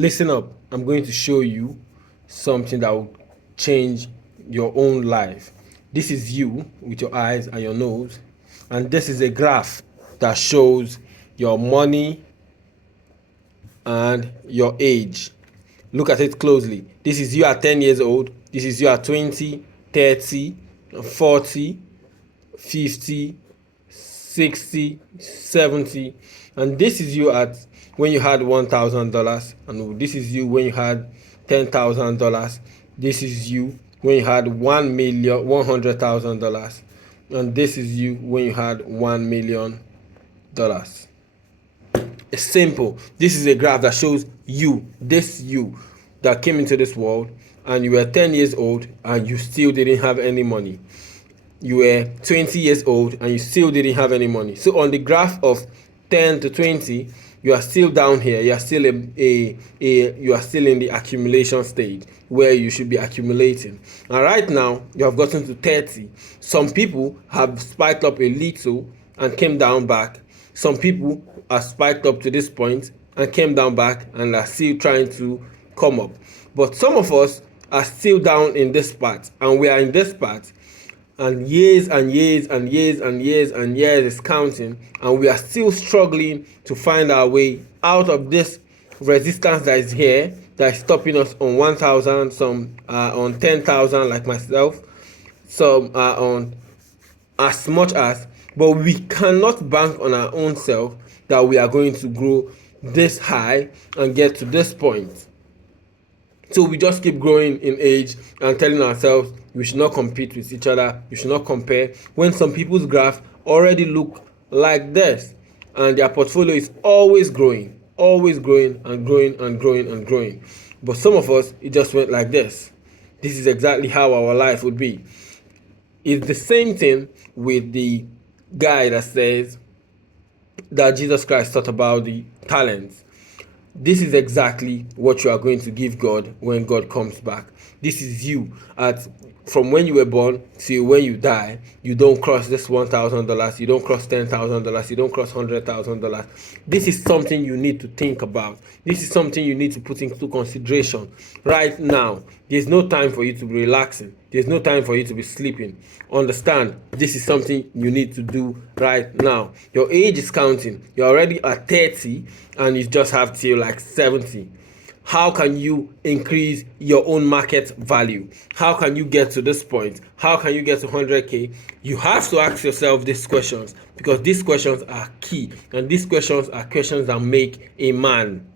Listen up. I'm going to show you something that will change your own life. This is you with your eyes and your nose, and this is a graph that shows your money and your age. Look at it closely. This is you at 10 years old. This is you at 20, 30, 40, 50, 60, 70. And this is you at when you had $1,000. And this is you when you had $10,000. This is you when you had $100,000. And this is you when you had $1,000,000. It's simple. This is a graph that shows you that came into this world and you were 10 years old and you still didn't have any money. You were 20 years old and you still didn't have any money. So on the graph of 10 to 20, you are still down here. You are still you are still in the accumulation stage where you should be accumulating. And right now, you have gotten to 30. Some people have spiked up a little and came down back. Some people are spiked up to this point and came down back and are still trying to come up. But some of us are still down in this part, and we are in this part, and years and years and years and years and years is counting, and we are still struggling to find our way out of this resistance that is here, that is stopping us on 1,000, some are on 10,000 like myself, some are on as much as, but we cannot bank on our own self that we are going to grow this high and get to this point. So we just keep growing in age and telling ourselves we should not compete with each other, we should not compare, when some people's graphs already look like this and their portfolio is always growing and growing and growing and growing. But some of us, it just went like this. This is exactly how our life would be. It's the same thing with the guy that says that Jesus Christ taught about the talents. This is exactly what you are going to give God when God comes back. This is you from when you were born till when you die. You don't cross this $1,000. You don't cross $10,000. You don't cross $100,000. This is something you need to think about. This is something you need to put into consideration right now. There's no time for you to be relaxing. There's no time for you to be sleeping. Understand, this is something you need to do right now. Your age is counting. You're already at 30 and you just have till like 70. How can you increase your own market value? How can you get to this point? How can you get to 100K? You have to ask yourself these questions, because these questions are key, and these questions are questions that make a man.